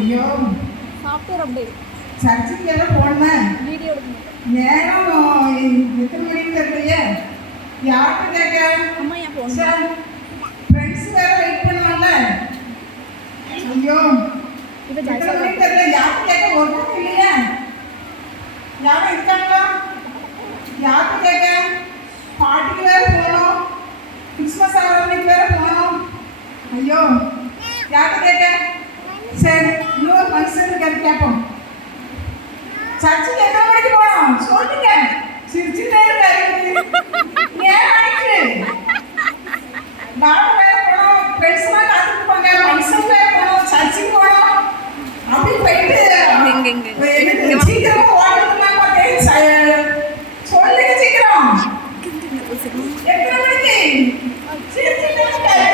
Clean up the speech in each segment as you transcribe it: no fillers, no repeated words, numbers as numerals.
ஐயோ software update சர்ச்சுக்கு எல்லாம் போனேன். வீடியோ எடுக்கணும். நேரம் எத்தனை மணிக்கு தெரியலையே. யார்கிட்ட கேட்க? அம்மா என் ஃபோன் சார் ஃப்ரெண்ட்ஸ் வேற வெயிட் பண்ணுவாங்கல்ல. ஐயோ இப்போ எத்தனை மணிக்கு தெரியல. யார்கிட்ட கேட்க? ஒருத்தரும் இல்லையே. யாரும் இருக்காங்களா? யார்கிட்ட கேட்க? பாட்டிக்கு வேற போகணும். கிறிஸ்மஸ் ஆரம்பிக்கு வேற போகணும். ஐயோ யார்கிட்ட கேட்க? சரி இன்னொரு மனுஷன் கேட்போம். சர்ச்சுக்கு எத்தனை மணிக்கு போகணும் சொல்லுங்க. சிரிச்சுட்டே இருக்காரு. ஏன் ஆயிடுச்சு? நானும் வேற போகணும். ஃப்ரெண்ட்ஸ்லாம் காத்துருப்பாங்க. மனுஷன் வேற போகணும். சர்ச்சுக்கு போகணும். அப்படி போயிட்டு சீக்கிரமா ஓடுறதுலாம் பார்த்தேன். சொல்லுங்க சீக்கிரம். எத்தனை மணிக்கு? சிரிச்சுட்டே இருக்காரு.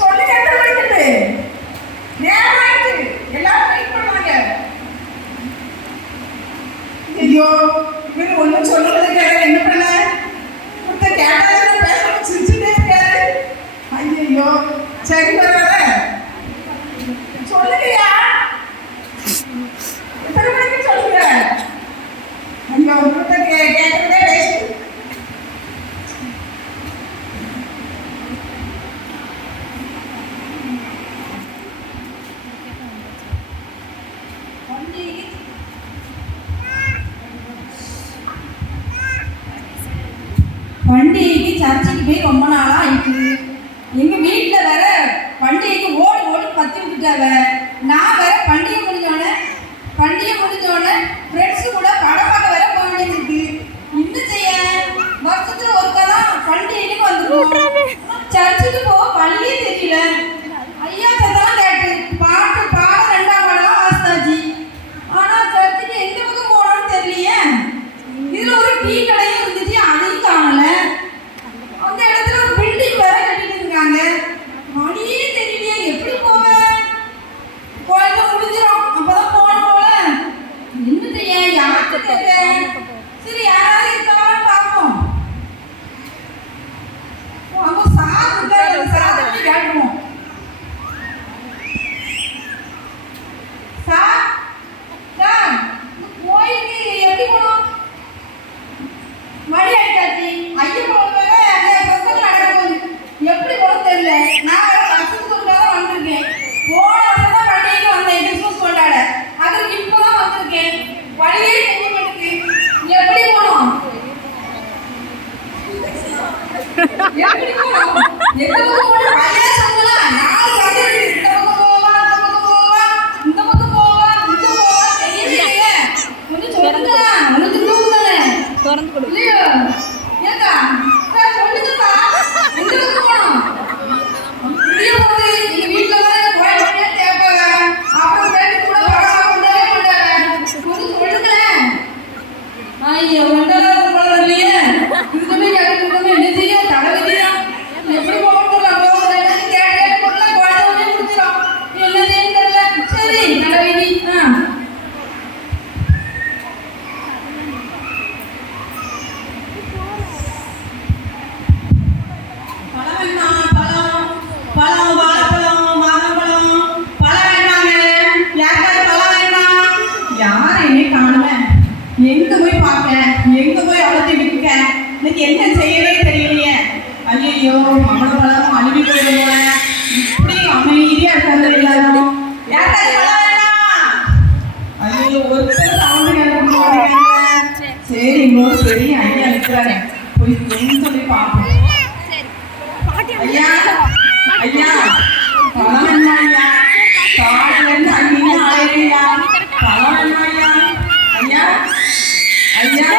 சொல்லுங்க எத்தனை மணிக்கு? நேரம் ஆயிடுச்சு. எல்லாரும் வெயிட் பண்ணுவாங்க. ஐயோ இவன் ஒன்றும் சொல்லுறது கேட்க என்ன பண்ண? ஒருத்தர் கேட்டாச்சுன்னா பேசணும். சிரிச்சுட்டே இருக்காரு. ஐயோ சரி வராத. சொல்லுங்கய்யா எத்தனை மணிக்கு சொல்லுங்க. ஐயோ ஒருத்தர் கேட்கறதே பேசு. பண்டிகைக்கு சர்ச்சுக்கு போய் ரொம்ப நாளாக ஆயிட்டு. எங்கள் வீட்டில் வேற பண்டிகைக்கு ஓடி ஓடி பற்றி விட்டுட்டாவ. நான் வேற பண்டிகை முடிஞ்சோடனே ஃப்ரெண்ட்ஸு கூட படம் பார்க்க வேற போக வேண்டியது இருக்கு. இன்னும் செய்ய வருஷத்துல ஒருக்கா தான் பண்டிகைக்கு வந்துருக்கோம். சர்ச்சுக்கு போக வழியே தெரியல. ஐயா சத்தெல்லாம் கேட்டு பாட்டு பாட 2ஆம் பாடலாம் வாசித்தாச்சு. ஆனால் சர்ச்சுக்கு எந்த பக்கம் போகணும்னு தெரியலையே. இதில் ஒரு டீ கடையும் இருந்துச்சு, அதையும் காணல. அந்த இடத்துல ஒரு பில்டிங் வேற கட்டிட்டு இருக்காங்க. வழியே தெரியலையே. எப்படி போவேன்? கோயிலுக்கு முடிஞ்சிடும். அப்பதான் போகணும் போல. என்ன செய்ய? யாருக்கு கேட்க? சரி யாராவது இருக்காங்கன்னு பார்ப்போம். அவங்க சார் இருக்காரு. சார் கேட்போம். சார் சார் கோயிலுக்கு எப்படி போகணும்? வழி ஆயிட்டாச்சு. ஐயன் போகிறத நடக்கும். எப்படி போக தெரியல. நான் வேற வருஷத்துக்கு ஒருக்காக வந்திருக்கேன். போன வருஷம் தான் பண்டிகைக்கு வந்தேன் கிறிஸ்மஸ் கொண்டாட. அதுக்கு இப்போதான் வந்திருக்கேன். வழியே தெரிய மாட்டேங்குது. எப்படி போகணும்? எப்படி போகணும்? எந்த பக்கம் போகணும்? வழியா சொல்லலாம். நாலு வழி இருக்கு. இந்த பக்கம் போவா, அந்த பக்கம் போவா, இந்த பக்கம் போவா, இந்த போவா தெரியவே இல்லையே. கொஞ்சம் சொல்லுங்க. ஒன்று சொல்லுங்க திறந்து கொடு. இல்லையா? ஏக்கா சார் சொல்லுங்கப்பா. எந்த பக்கம் போகணும்? இப்படியே போகுது. எங்கள் வீட்டில் தான் கோயில் வழியாக தேவைப்பாங்க. அப்புறம் பேருக்கு கூட படம் கொண்டாவே மாட்டாங்க. கொஞ்சம் சொல்லுங்களேன். ஐயோ ஒன்றாவது போல இல்லையே. இதுக்குமே கேட்கணும். என்ன செய்ய? தலைவலியா எப்படி போகணும்? நம்ம கேட்டு போடலாம். கோயிலே முடிச்சிடும். என்ன செய்ய தெரியல. சரி தலைவலி. எங்க போய் பார்க்க, எங்க போய் அவ்வளோத்தை விற்க, இன்னைக்கு என்ன செய்யவே தெரியலையே. ஐயோ மகள பழம் அழுகி போயிடும் போல. இப்படி அமைதியா இருக்காது எல்லாரும். ஐயோ ஒருத்தர் சவுண்ட் கேட்க. சரி இன்னொரு பெரிய ஐயா இருக்கிறாரு. போய் சொல்லி பார்ப்போம். ஐயா ஐயா பழம் என்ன ஐயா? காட்டுல இருந்து அங்கேயும் ஆயிரையா. பழம் என்ன ஐயா? ஐயா ஐயா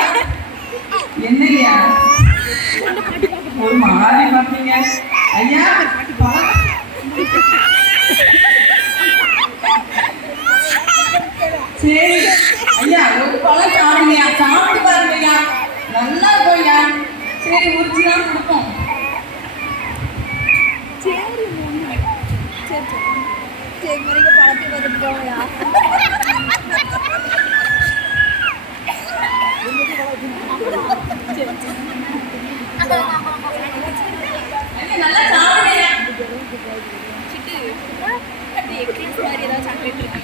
என்னையா ஒரு மாதிரி பார்த்தீங்க ஐயா? சரி ஐயா ஒரு பழம் சாப்பிடுங்கய்யா. சாப்பிட்டு பாருங்கய்யா. நல்லா இருக்கும்யா. சரி உரிச்சுதான் கொடுப்போம். சரி மணிக்கு பழத்தை பார்த்துட்டு ஐயா, நல்லா சாப்பிடுங்க. எக்லீஸ் மாதிரி ஏதாவது சாக்லேட் இருக்கு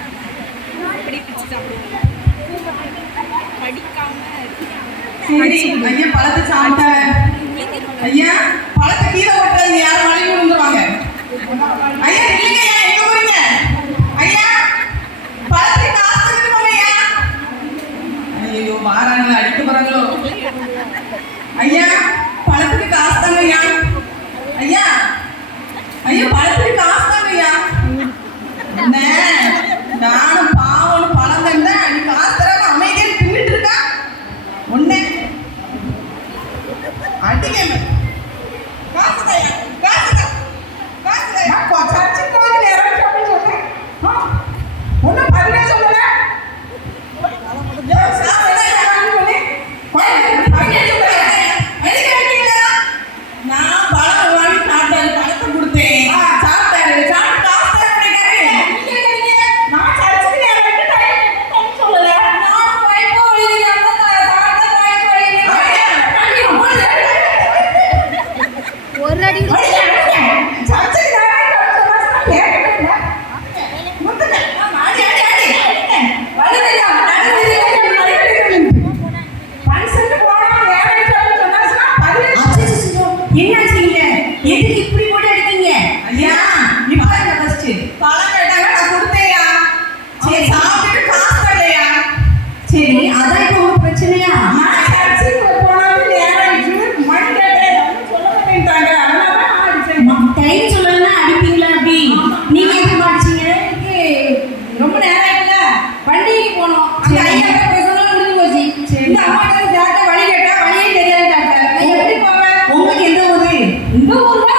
அப்படி பிடிச்சி சாப்பிடுவோம் படிக்காம சரி, ஐயா பழத்தை சாப்பிட்டாங்க. ஐயா பழத்தை கீழே ஓட்டுறது யாரும் மனைவி விழுந்துருவாங்க. ஐயா இல்லைங்கய்யா, எங்க போறீங்க? ஐயா பழத்துக்கு காசு தந்துருவாங்க ஐயா. ஐயோ வாராங்களா, அடிக்க போறாங்களோ? ஐயா பழத்துக்கு காசு தாங்க ஐயா. ஐயா ஐயா பழத்துக்கு காசு தாங்க ஐயா. என்ன நானும் பாவம் பழம் தந்தேன், நீ காசு தராம அமைதியா தின்னுட்டு இருக்கா. ஒண்ணு அடிங்க காசு தாயா, காசு தான், காசு தாயா. சர்ச்சு போய் நேரம் சொல்லி சொன்னேன். ஒன்றும் பதிலே சொல்லல. நான் பழம் வாங்கி சாப்பிட்டாரு, பழத்தை கொடுத்தேன், சாப்பிட்டாரு, சாப்பிட்டு காசு தர கிடைக்காது. நான் சர்ச்சுக்கு நேரம் சொல்லல. நான் வாய்ப்போ வழியில்லாம சாப்பிட்ட வாய்ப்போ ஒரு அடி சரி, அதான் இப்போ ஒரு பிரச்சனையா? டைம் சொல்லலன்னா அடிப்பீங்களா? அப்படி நீங்க எப்படி மாட்டீங்க? ரொம்ப நேரம் ஆயிட்டுல, பண்டிகைக்கு போனோம். அந்த ஐயா பேசலாம் முடிஞ்சு போச்சு. இந்த அம்மாட்ட டாக்டர் வழி கேட்டா வழியே தெரியாது டாக்டர். நான் எப்படி போவேன்? உங்களுக்கு எந்த ஊரு? இந்த ஊர்ல.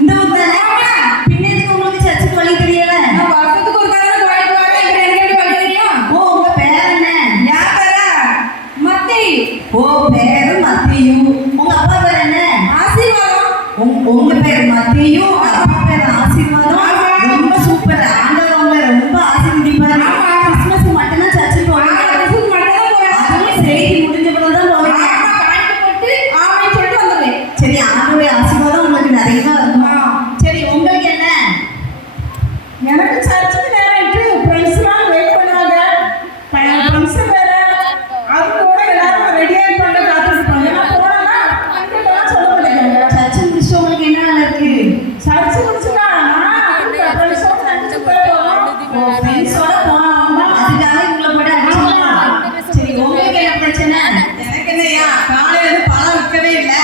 இந்த ஊர் தானே? பின்ன எதுக்கு உங்களுக்கு சர்ச்சுக்கு வழி தெரியல? நான் வருஷத்துக்கு ஒரு தடவை கோயிலுக்கு வரேன். எனக்கு எப்படி வழி தெரியும்? ஓ, உங்க பேர் என்ன? யார் பேரா? மத்தேயு. ஓ, பேரு மத்தேயு. உங்க அப்பா பேர் என்ன? ஆசீர்வாதம். உங்க பேர் மத்தேயு, அப்பா பேர் ஆசீர்வாதம். ரொம்ப சூப்பர். ஆண்டவர் உங்களை ரொம்ப ஆசீர்வதிப்பாரு. கிறிஸ்மஸ் மட்டும் தான் சர்ச்சுக்கு போவாங்க. கிறிஸ்மஸ் மட்டும் தான் போவேன். அதுவும் செய்தி முடிஞ்ச பிறகு தான் போவீங்க. காணிக்கை போட்டு ஆமென் சொல்லிட்டு வந்துடுவேன். சரி, ஆண்டவருடைய ஆசீர்வாதம் உங்களுக்கு நிறைய இருக்கும். சரி, உங்களுக்கு என்ன? எனக்கு சர்ச்சுக்கு நேரம் ஆயிட்டு ஃப்ரெண்ட்ஸ்லாம் வெயிட் பண்ணுவாங்க. ஃப்ரெண்ட்ஸ் வேற அது கூட எல்லாரும் ரெடி ஆகி பண்ண காத்துட்டு இருப்பாங்க. நான் போனா அங்கெல்லாம் சொல்ல மாட்டேங்க. சர்ச்சு முடிச்சு உங்களுக்கு என்ன வேலை இருக்கு? சர்ச்சு முடிச்சுனா ஃப்ரெண்ட்ஸோட நினைச்சு போவோம். ஃப்ரெண்ட்ஸோட போனோம்னா அதுக்காக இவ்வளோ கூட அடிச்சுக்கலாம். சரி, உங்களுக்கு என்ன பிரச்சனை? எனக்கு என்னய்யா, காலையில இருந்து பழம் விற்கவே இல்லை.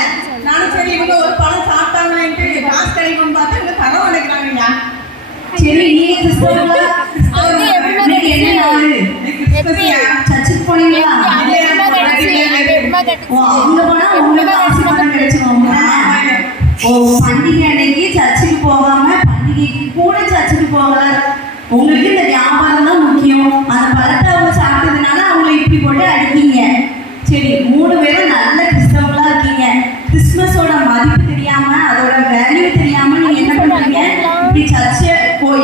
நானும் சரி இவங்க ஒரு பழம் சாப்பிட்டாங்கன்ட்டு காசு கிடைக்கும்னு பார்த்தா இவங்க தர மாட்டேங்கிறாங்கய்யா. சரி, நீங்க கிறிஸ்தவங்களா? இன்னைக்கு என்ன நாள்? கிறிஸ்மஸ்யா. சர்ச்சுக்கு போனீங்களா? ஓ, அங்க போனா உங்களுக்கு ஆசீர்வாதம் கிடைச்சிருவாங்க. ஓ, பண்டிகை அன்னைக்கு சர்ச்சுக்கு போகாம பண்டிகைக்கு கூட சர்ச்சுக்கு போகல. உங்களுக்கு இந்த வியாபாரம் தான் முக்கியம். அந்த பழத்தை அவங்க சாப்பிட்டதுனால அவங்களை இப்படி போட்டு அடிக்கீங்க. சரி, 3 பேரும் நல்ல கிறிஸ்தவங்களா இருக்கீங்க. கிறிஸ்மஸோட மதிப்பு தெரியாம அதோட வேல்யூ தெரியாம நீங்க என்ன பண்றீங்க? இப்படி சர்ச்சை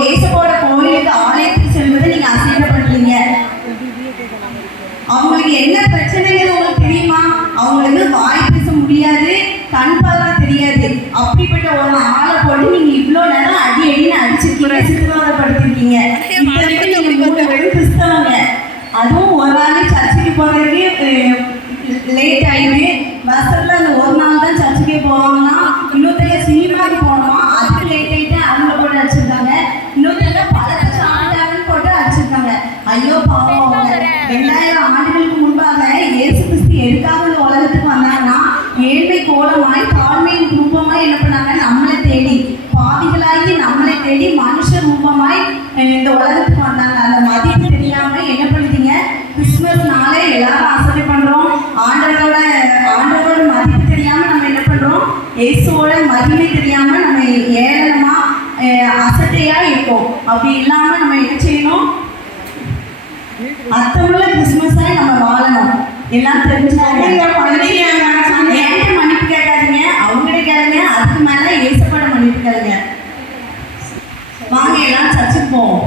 இயேசுவோட கோயிலுக்கு ஆலயத்துக்கு செல்வதை நீங்க அசிங்கப்படுறீங்க. அவங்களுக்கு என்ன பிரச்சனைங்கிறது உங்களுக்கு தெரியுமா? அவங்களுக்கு வாய் பேச முடியாது, கண் பார்வை தெரியாது. அப்படிப்பட்ட ஒரு ஆளை போட்டு நீங்க இவ்வளோ நேரம் அடின்னு அடிச்சிருக்கீங்க, சித்திரவதைப்படுத்திருக்கீங்க. இத்தனைக்கும் நீங்க 3 பேரும் கிறிஸ்தவங்க. அதுவும் ஒரு நாள் சர்ச்சுக்கு போறதுக்கு லேட் ஆயிடுது. பஸ்ஸில் அந்த ஒரு நாள் தான் சர்ச்சுக்கே போவாங்கன்னா, இன்னொருத்தங்க சினிமாவுக்கு போனோமா அதுக்கு லேட் ஆகிட்டு அவங்கள போட்டு அடிச்சிருக்காங்க. இன்னொருத்தங்க பழத்தை சாப்பிட்டாங்கன்னு போட்டு அடிச்சிருக்காங்க. ஐயோ பாவம், அவங்க 2000 ஆண்டுகளுக்கு முன்பாக இயேசு கிறிஸ்து எதுக்காக இந்த உலகத்துக்கு வந்தாங்கன்னா, ஏழ்மை கோலமாய் தாழ்மையின் ரூபமாய் என்ன பண்ணாங்க? நம்மளை தேடி, பாவிகளாகி நம்மளை தேடி மனுஷ ரூபமாய் இந்த உலகத்துக்கு வந்தாங்க. அந்த மதிப்பு தெரியாம என்ன பண்ணுறீங்க? கிறிஸ்துமஸ் நாளே எல்லாரும் ஆசை பண்றோம். ஆண்டவரோட மதிப்பு தெரியாம நம்ம என்ன பண்றோம்? இயேசுவோட மகிமை தெரியாம நம்ம ஏளனமா அசட்டையா இருக்கோம். அப்படி இல்லாம நம்ம என்ன செய்யணும்? அர்த்தமுள்ள கிறிஸ்துமஸாய் நம்ம வாழணும். எல்லாம் தெரிஞ்சுக்காங்க. என்கிட்ட மன்னிப்பு கேட்காதீங்க, அவங்ககிட்ட கேளுங்க. அதுக்கு மேல ஏசப்பட மன்னிப்பு கேளுங்க. வாங்க எல்லாம் சர்ச்சுக்கு போவோம்.